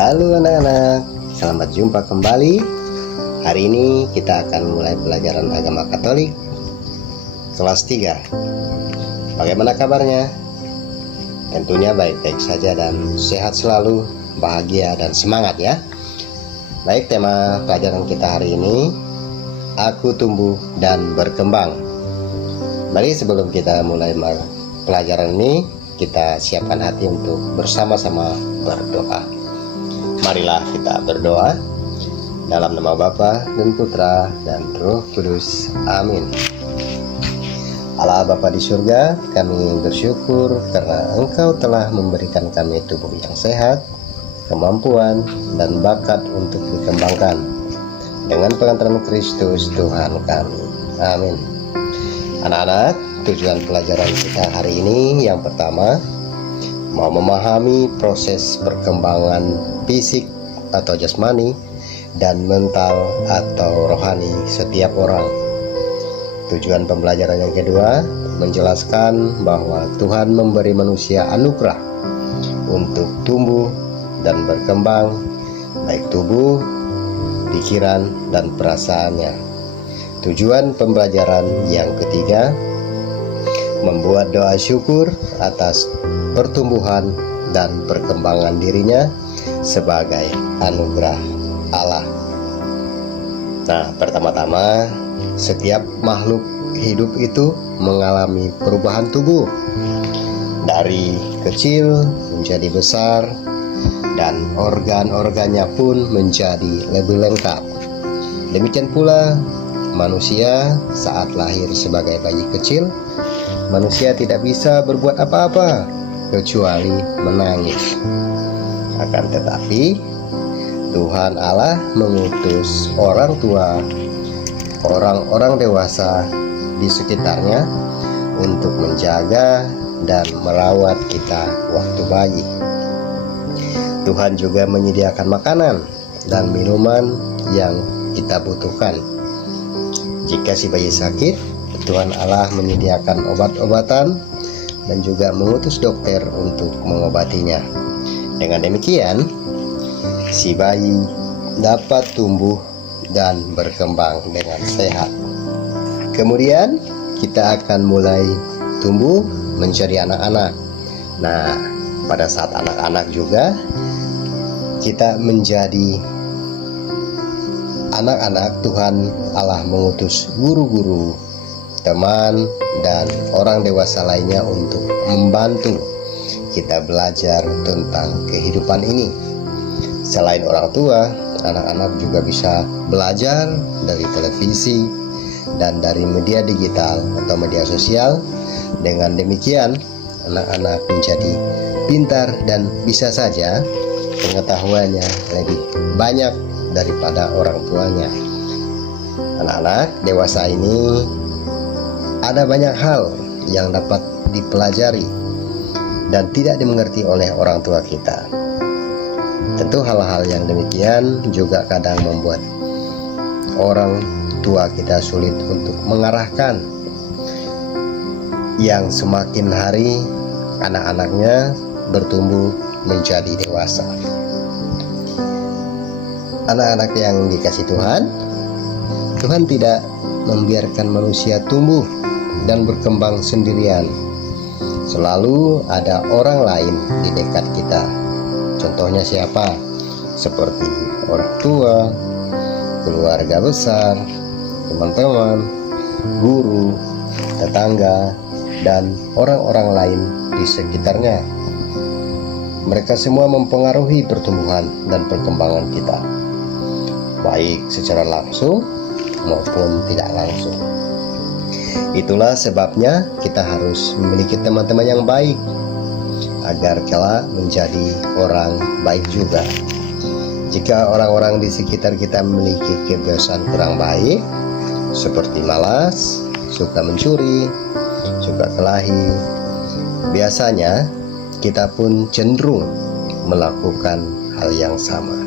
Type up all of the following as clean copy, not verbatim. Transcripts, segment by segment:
Halo anak-anak, selamat jumpa kembali. Hari ini kita akan mulai pelajaran agama Katolik kelas 3. Bagaimana kabarnya? Tentunya baik-baik saja dan sehat selalu, bahagia dan semangat ya. Baik, tema pelajaran kita hari ini, aku tumbuh dan berkembang. Mari sebelum kita mulai pelajaran ini, kita siapkan hati untuk bersama-sama berdoa. Marilah kita berdoa dalam nama Bapa dan Putra dan Roh Kudus. Amin. Allah Bapa di surga, kami bersyukur karena Engkau telah memberikan kami tubuh yang sehat, kemampuan dan bakat untuk dikembangkan dengan pengantaran Kristus Tuhan kami. Amin. Anak-anak, tujuan pelajaran kita hari ini yang pertama, mau memahami proses perkembangan fisik atau jasmani dan mental atau rohani setiap orang. Tujuan pembelajaran yang kedua, menjelaskan bahwa Tuhan memberi manusia anugerah untuk tumbuh dan berkembang, baik tubuh, pikiran, dan perasaannya. Tujuan pembelajaran yang ketiga, membuat doa syukur atas pertumbuhan dan perkembangan dirinya sebagai anugerah Allah. Nah, pertama-tama, setiap makhluk hidup itu mengalami perubahan tubuh dari kecil menjadi besar, dan organ-organnya pun menjadi lebih lengkap. Demikian pula manusia saat lahir sebagai bayi kecil, manusia tidak bisa berbuat apa-apa kecuali menangis. Akan tetapi Tuhan Allah mengutus orang tua, orang-orang dewasa di sekitarnya untuk menjaga dan merawat kita waktu bayi. Tuhan juga menyediakan makanan dan minuman yang kita butuhkan. Jika si bayi sakit, Tuhan Allah menyediakan obat-obatan dan juga mengutus dokter untuk mengobatinya. Dengan demikian, si bayi dapat tumbuh dan berkembang dengan sehat. Kemudian, kita akan mulai tumbuh menjadi anak-anak. Nah, pada saat anak-anak juga, kita menjadi anak-anak. Tuhan Allah mengutus guru-guru, teman, dan orang dewasa lainnya untuk membantu kita belajar tentang kehidupan ini. Selain orang tua, anak-anak juga bisa belajar dari televisi dan dari media digital atau media sosial. Dengan demikian, anak-anak menjadi pintar dan bisa saja pengetahuannya lebih banyak daripada orang tuanya. Anak-anak dewasa ini ada banyak hal yang dapat dipelajari dan tidak dimengerti oleh orang tua kita. Tentu hal-hal yang demikian juga kadang membuat orang tua kita sulit untuk mengarahkan yang semakin hari anak-anaknya bertumbuh menjadi dewasa. Anak-anak yang dikasih Tuhan, Tuhan tidak membiarkan manusia tumbuh dan berkembang sendirian. Selalu ada orang lain di dekat kita. Contohnya siapa? Seperti orang tua, keluarga besar, teman-teman, guru, tetangga, dan orang-orang lain di sekitarnya. Mereka semua mempengaruhi pertumbuhan dan perkembangan kita, baik secara langsung maupun tidak langsung. Itulah sebabnya kita harus memiliki teman-teman yang baik agar kelak menjadi orang baik juga. Jika orang-orang di sekitar kita memiliki kebiasaan kurang baik, seperti malas, suka mencuri, suka kelahi, biasanya kita pun cenderung melakukan hal yang sama.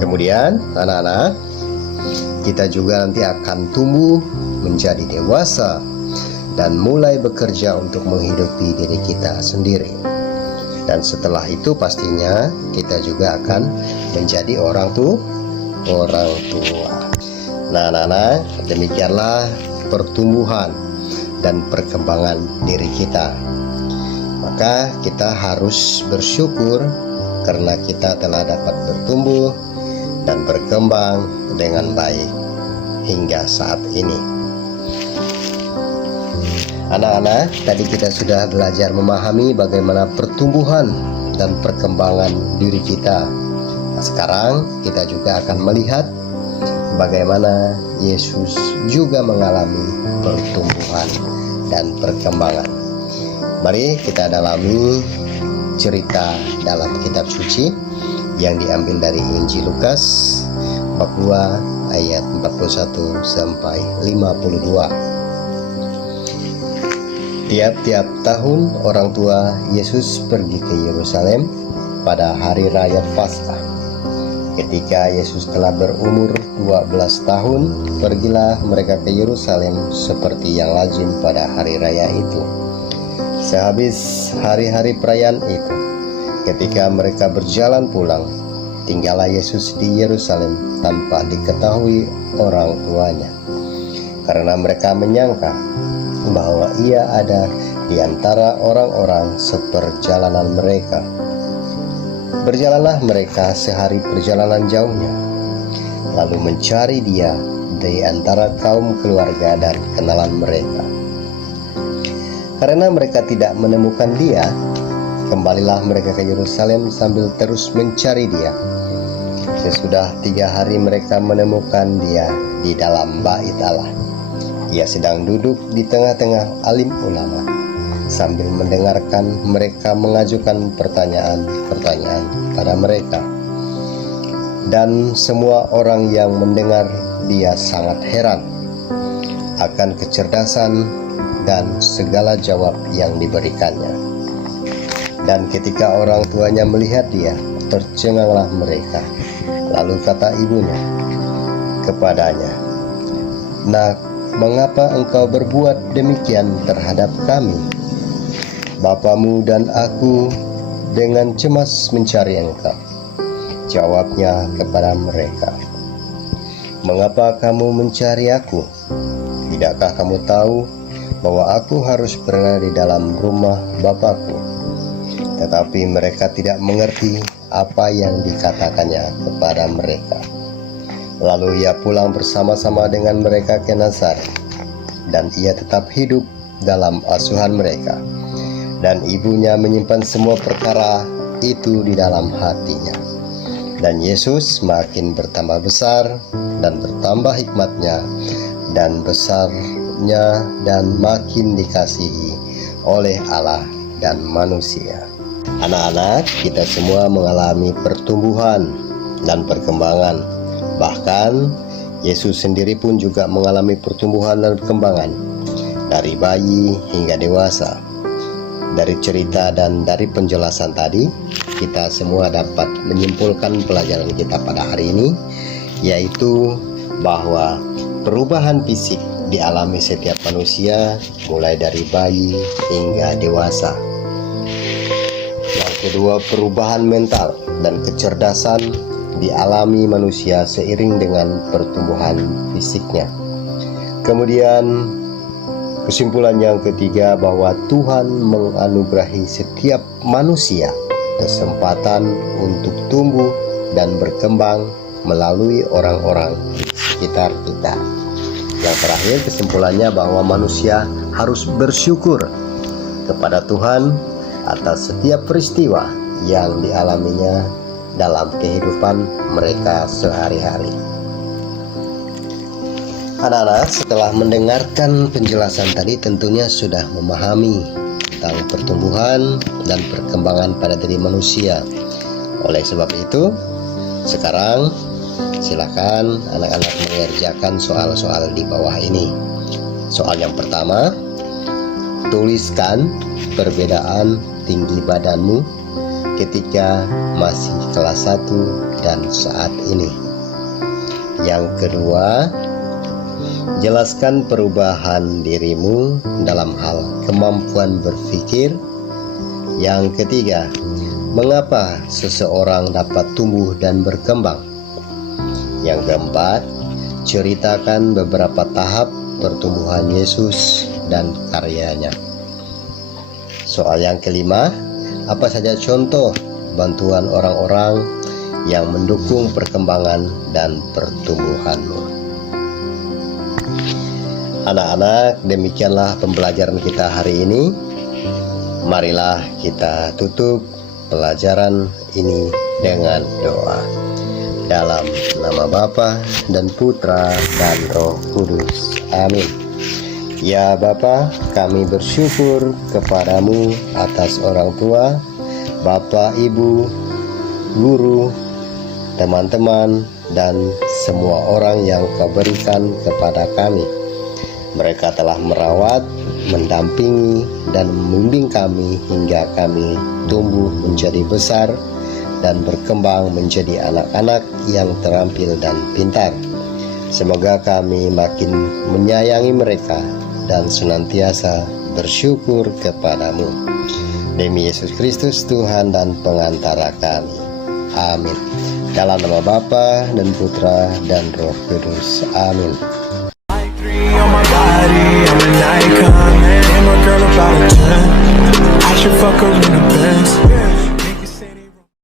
Kemudian anak-anak, kita juga nanti akan tumbuh menjadi dewasa dan mulai bekerja untuk menghidupi diri kita sendiri. Dan setelah itu pastinya kita juga akan menjadi orang tua. Nah, anak-anak, demikianlah pertumbuhan dan perkembangan diri kita. Maka kita harus bersyukur karena kita telah dapat bertumbuh dan berkembang dengan baik hingga saat ini. Anak-anak, tadi kita sudah belajar memahami bagaimana pertumbuhan dan perkembangan diri kita. Nah, sekarang kita juga akan melihat bagaimana Yesus juga mengalami pertumbuhan dan perkembangan. Mari kita dalami cerita dalam kitab suci yang diambil dari Injil Lukas bab 2 ayat 41 sampai 52. Tiap-tiap tahun orang tua Yesus pergi ke Yerusalem pada hari raya Paskah. Ketika Yesus telah berumur 12 tahun, pergilah mereka ke Yerusalem seperti yang lazim pada hari raya itu. Sehabis hari-hari perayaan itu, ketika mereka berjalan pulang, tinggallah Yesus di Yerusalem tanpa diketahui orang tuanya, karena mereka menyangka bahwa ia ada di antara orang-orang seperjalanan mereka. Berjalanlah mereka sehari perjalanan jauhnya, lalu mencari dia di antara kaum keluarga dan kenalan mereka. Karena mereka tidak menemukan dia, kembalilah mereka ke Yerusalem sambil terus mencari dia. Sesudah 3 hari mereka menemukan dia di dalam bait Allah. Ia sedang duduk di tengah-tengah alim ulama sambil mendengarkan mereka mengajukan pertanyaan-pertanyaan pada mereka. Dan semua orang yang mendengar dia sangat heran akan kecerdasan dan segala jawab yang diberikannya. Dan ketika orang tuanya melihat dia, tercenganglah mereka. Lalu kata ibunya kepadanya, "Nak, mengapa engkau berbuat demikian terhadap kami? Bapamu dan aku dengan cemas mencari engkau." Jawabnya kepada mereka, "Mengapa kamu mencari aku? Tidakkah kamu tahu bahwa aku harus berada di dalam rumah Bapakku?" Tetapi mereka tidak mengerti apa yang dikatakannya kepada mereka. Lalu ia pulang bersama-sama dengan mereka ke Nazaret, dan ia tetap hidup dalam asuhan mereka. Dan ibunya menyimpan semua perkara itu di dalam hatinya. Dan Yesus makin bertambah besar dan bertambah hikmatnya dan besarnya, dan makin dikasihi oleh Allah dan manusia. Anak-anak, kita semua mengalami pertumbuhan dan perkembangan. Bahkan Yesus sendiri pun juga mengalami pertumbuhan dan perkembangan dari bayi hingga dewasa. Dari cerita dan dari penjelasan tadi, kita semua dapat menyimpulkan pelajaran kita pada hari ini, yaitu bahwa perubahan fisik dialami setiap manusia mulai dari bayi hingga dewasa. Yang kedua, perubahan mental dan kecerdasan dialami manusia seiring dengan pertumbuhan fisiknya. Kemudian kesimpulan yang ketiga, bahwa Tuhan menganugerahi setiap manusia kesempatan untuk tumbuh dan berkembang melalui orang-orang di sekitar kita. Yang terakhir, kesimpulannya bahwa manusia harus bersyukur kepada Tuhan atas setiap peristiwa yang dialaminya dalam kehidupan mereka sehari-hari. Anak-anak, setelah mendengarkan penjelasan tadi tentunya sudah memahami tentang pertumbuhan dan perkembangan pada diri manusia. Oleh sebab itu, sekarang silakan anak-anak mengerjakan soal-soal di bawah ini. Soal yang pertama, tuliskan perbedaan tinggi badanmu ketika masih kelas 1 dan saat ini. Yang kedua, jelaskan perubahan dirimu dalam hal kemampuan berpikir. Yang ketiga, Mengapa seseorang dapat tumbuh dan berkembang? Yang keempat, ceritakan beberapa tahap pertumbuhan Yesus dan karyanya. Soal yang kelima, apa saja contoh bantuan orang-orang yang mendukung perkembangan dan pertumbuhanmu? Anak-anak, demikianlah pembelajaran kita hari ini. Marilah kita tutup pelajaran ini dengan doa. Dalam nama Bapa dan Putra dan Roh Kudus. Amin. Ya Bapa, kami bersyukur kepadamu atas orang tua, Bapak, Ibu, guru, teman-teman, dan semua orang yang Kau berikan kepada kami. Mereka telah merawat, mendampingi, dan membimbing kami hingga kami tumbuh menjadi besar dan berkembang menjadi anak-anak yang terampil dan pintar. Semoga kami makin menyayangi mereka dan senantiasa bersyukur kepadamu. Demi Yesus Kristus Tuhan dan pengantara kami. Amin. Dalam nama Bapa dan Putra dan Roh Kudus. Amin. I should fuck her in the Benz.